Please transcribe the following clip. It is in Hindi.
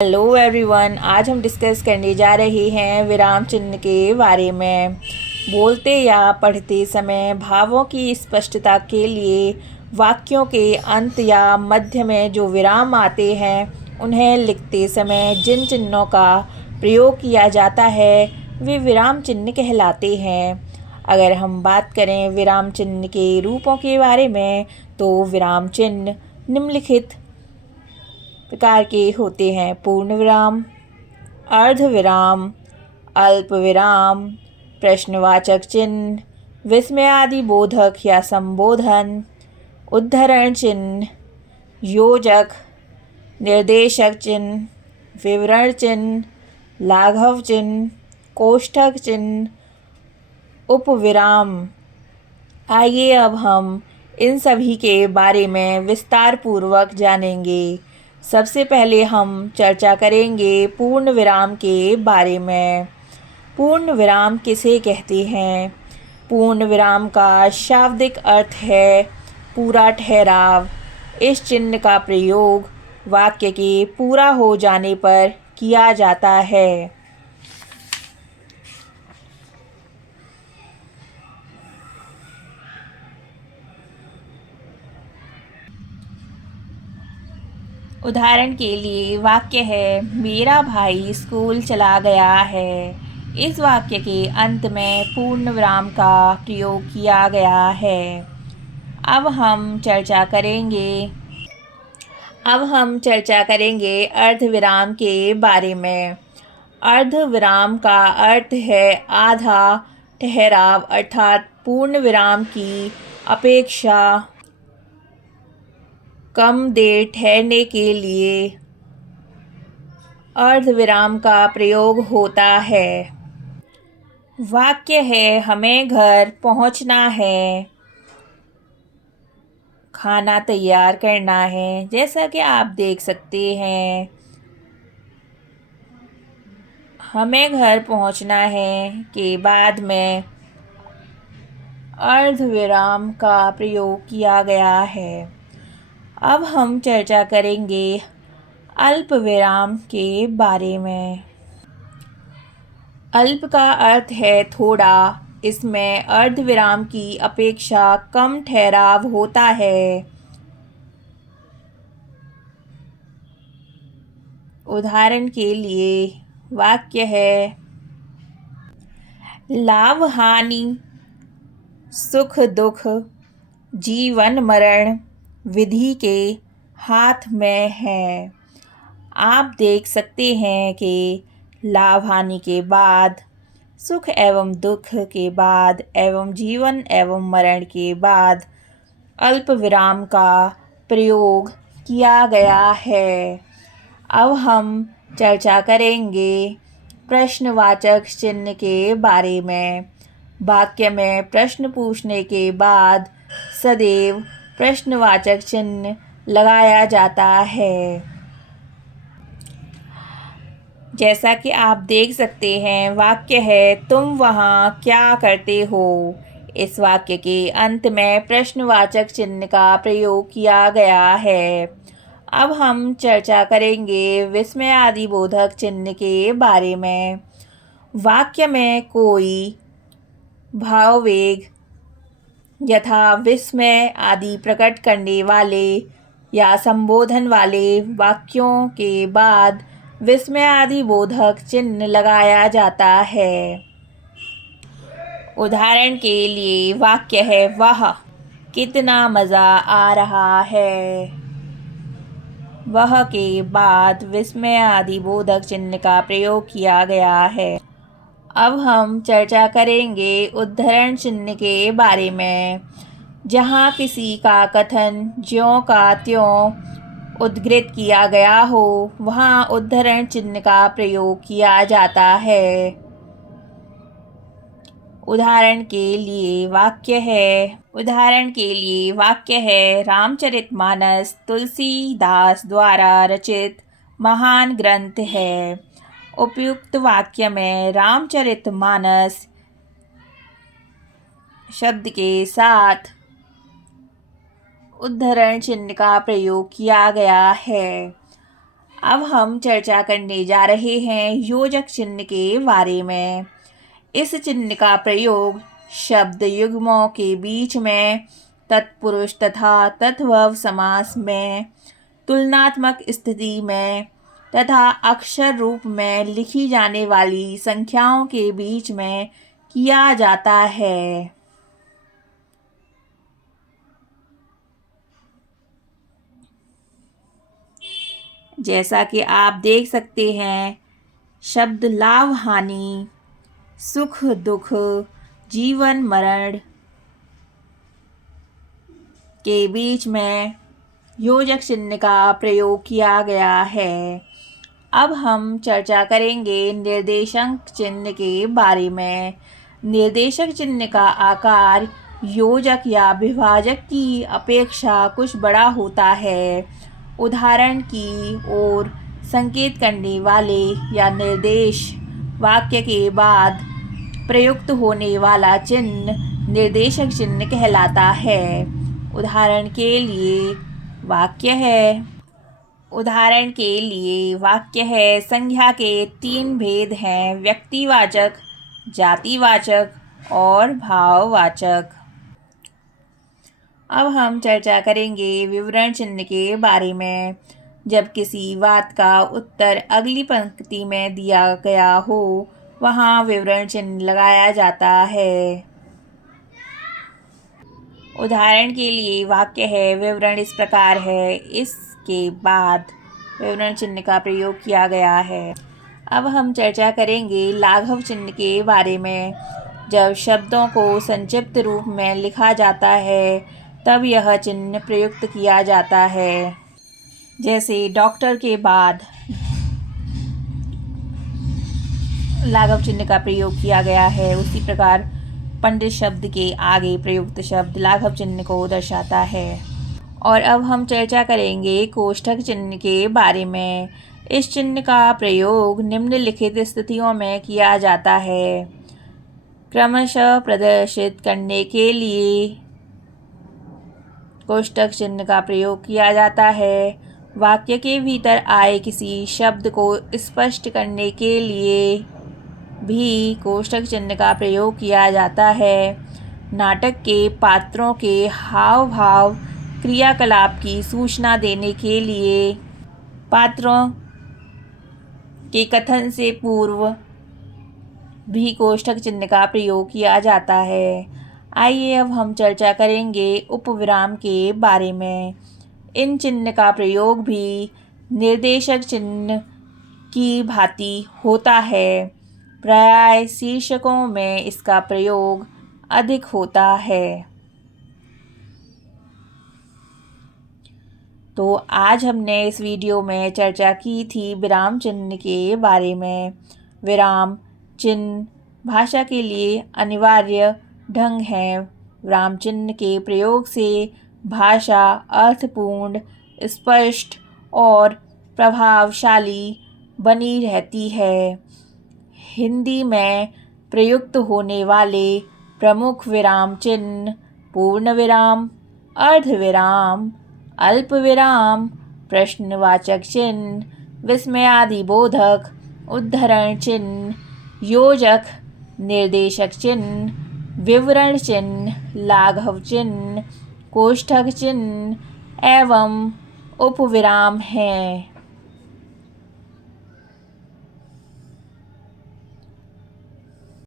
हेलो एवरीवन, आज हम डिस्कस करने जा रहे हैं विराम चिन्ह के बारे में। बोलते या पढ़ते समय भावों की स्पष्टता के लिए वाक्यों के अंत या मध्य में जो विराम आते हैं उन्हें लिखते समय जिन चिन्हों का प्रयोग किया जाता है वे विराम चिन्ह कहलाते हैं। अगर हम बात करें विराम चिन्ह के रूपों के बारे में तो विराम चिन्ह निम्नलिखित प्रकार के होते हैं: पूर्ण विराम, अर्ध विराम, अल्प विराम, प्रश्नवाचक चिन्ह, विस्मयादि बोधक या संबोधन, उद्धरण चिन्ह, योजक, निर्देशक चिन्ह, विवरण चिन्ह, लाघव चिन्ह, कोष्ठक चिन्ह, उपविराम। आइए अब हम इन सभी के बारे में विस्तार पूर्वक जानेंगे। सबसे पहले हम चर्चा करेंगे पूर्ण विराम के बारे में। पूर्ण विराम किसे कहते हैं? पूर्ण विराम का शाब्दिक अर्थ है पूरा ठहराव। इस चिन्ह का प्रयोग वाक्य के पूरा हो जाने पर किया जाता है। उदाहरण के लिए वाक्य है, मेरा भाई स्कूल चला गया है। इस वाक्य के अंत में पूर्ण विराम का प्रयोग किया गया है। अब हम चर्चा करेंगे अर्ध विराम के बारे में। अर्ध विराम का अर्थ है आधा ठहराव, अर्थात पूर्ण विराम की अपेक्षा कम देर ठहरने के लिए अर्ध विराम का प्रयोग होता है। वाक्य है, हमें घर पहुंचना है, खाना तैयार करना है। जैसा कि आप देख सकते हैं, हमें घर पहुंचना है के बाद में अर्ध विराम का प्रयोग किया गया है। अब हम चर्चा करेंगे अल्प विराम के बारे में। अल्प का अर्थ है थोड़ा। इसमें अर्ध विराम की अपेक्षा कम ठहराव होता है। उदाहरण के लिए वाक्य है, लाभ हानि, सुख दुख, जीवन मरण विधि के हाथ में है। आप देख सकते हैं कि लाभ हानि के बाद, सुख एवं दुख के बाद एवं जीवन एवं मरण के बाद अल्प विराम का प्रयोग किया गया है। अब हम चर्चा करेंगे प्रश्नवाचक चिन्ह के बारे में। वाक्य में प्रश्न पूछने के बाद सदैव प्रश्नवाचक चिन्ह लगाया जाता है। जैसा कि आप देख सकते हैं, वाक्य है, तुम वहाँ क्या करते हो। इस वाक्य के अंत में प्रश्नवाचक चिन्ह का प्रयोग किया गया है। अब हम चर्चा करेंगे विस्मयादि बोधक चिन्ह के बारे में। वाक्य में कोई भाववेग यथा विस्मय आदि प्रकट करने वाले या संबोधन वाले वाक्यों के बाद विस्मय आदि बोधक चिन्ह लगाया जाता है। उदाहरण के लिए वाक्य है, वाह कितना मज़ा आ रहा है। वह के बाद विस्मय आदि बोधक चिन्ह का प्रयोग किया गया है। अब हम चर्चा करेंगे उद्धरण चिन्ह के बारे में। जहाँ किसी का कथन ज्यों का त्यों उद्धृत किया गया हो, वहाँ उद्धरण चिन्ह का प्रयोग किया जाता है। उदाहरण के लिए वाक्य है, रामचरितमानस तुलसीदास द्वारा रचित महान ग्रंथ है। उपयुक्त वाक्य में रामचरितमानस शब्द के साथ उद्धरण चिन्ह का प्रयोग किया गया है। अब हम चर्चा करने जा रहे हैं योजक चिन्ह के बारे में। इस चिन्ह का प्रयोग शब्द युग्मों के बीच में, तत्पुरुष तथा तद्भव समास में, तुलनात्मक स्थिति में तथा अक्षर रूप में लिखी जाने वाली संख्याओं के बीच में किया जाता है। जैसा कि आप देख सकते हैं, शब्द लाभ हानि, सुख दुख, जीवन मरण के बीच में योजक चिन्ह का प्रयोग किया गया है। अब हम चर्चा करेंगे निर्देशक चिन्ह के बारे में। निर्देशक चिन्ह का आकार योजक या विभाजक की अपेक्षा कुछ बड़ा होता है। उदाहरण की ओर संकेत करने वाले या निर्देश वाक्य के बाद प्रयुक्त होने वाला चिन्ह निर्देशक चिन्ह कहलाता है। उदाहरण के लिए वाक्य है संज्ञा के 3 भेद हैं, व्यक्तिवाचक, जातिवाचक और भाववाचक। अब हम चर्चा करेंगे विवरण चिन्ह के बारे में। जब किसी बात का उत्तर अगली पंक्ति में दिया गया हो, वहाँ विवरण चिन्ह लगाया जाता है। उदाहरण के लिए वाक्य है विवरण इस प्रकार है, इसके बाद विवरण चिन्ह का प्रयोग किया गया है। अब हम चर्चा करेंगे लाघव चिन्ह के बारे में। जब शब्दों को संक्षिप्त रूप में लिखा जाता है, तब यह चिन्ह प्रयुक्त किया जाता है। जैसे डॉक्टर के बाद लाघव चिन्ह का प्रयोग किया गया है, उसी प्रकार पंडित शब्द के आगे प्रयुक्त शब्द लाघव चिन्ह को दर्शाता है। और अब हम चर्चा करेंगे कोष्ठक चिन्ह के बारे में। इस चिन्ह का प्रयोग निम्नलिखित स्थितियों में किया जाता है। क्रमशः प्रदर्शित करने के लिए कोष्ठक चिन्ह का प्रयोग किया जाता है। वाक्य के भीतर आए किसी शब्द को स्पष्ट करने के लिए भी कोष्ठक चिन्ह का प्रयोग किया जाता है। नाटक के पात्रों के हाव भाव क्रियाकलाप की सूचना देने के लिए पात्रों के कथन से पूर्व भी कोष्ठक चिन्ह का प्रयोग किया जाता है। आइए अब हम चर्चा करेंगे उपविराम के बारे में। इन चिन्ह का प्रयोग भी निर्देशक चिन्ह की भांति होता है। प्रायः शीर्षकों में इसका प्रयोग अधिक होता है। तो आज हमने इस वीडियो में चर्चा की थी विराम चिन्ह के बारे में। विराम चिन्ह भाषा के लिए अनिवार्य ढंग है। विराम चिन्ह के प्रयोग से भाषा अर्थपूर्ण, स्पष्ट और प्रभावशाली बनी रहती है। हिंदी में प्रयुक्त होने वाले प्रमुख विराम चिन्ह पूर्ण विराम, अर्धविराम, अल्प विराम, प्रश्नवाचक चिन्ह, विस्मयादिबोधक, उद्धरण चिन्ह, योजक, निर्देशक चिन्ह, विवरण चिन्ह, लाघव चिन्ह, कोष्ठक चिन्ह एवं उपविराम हैं।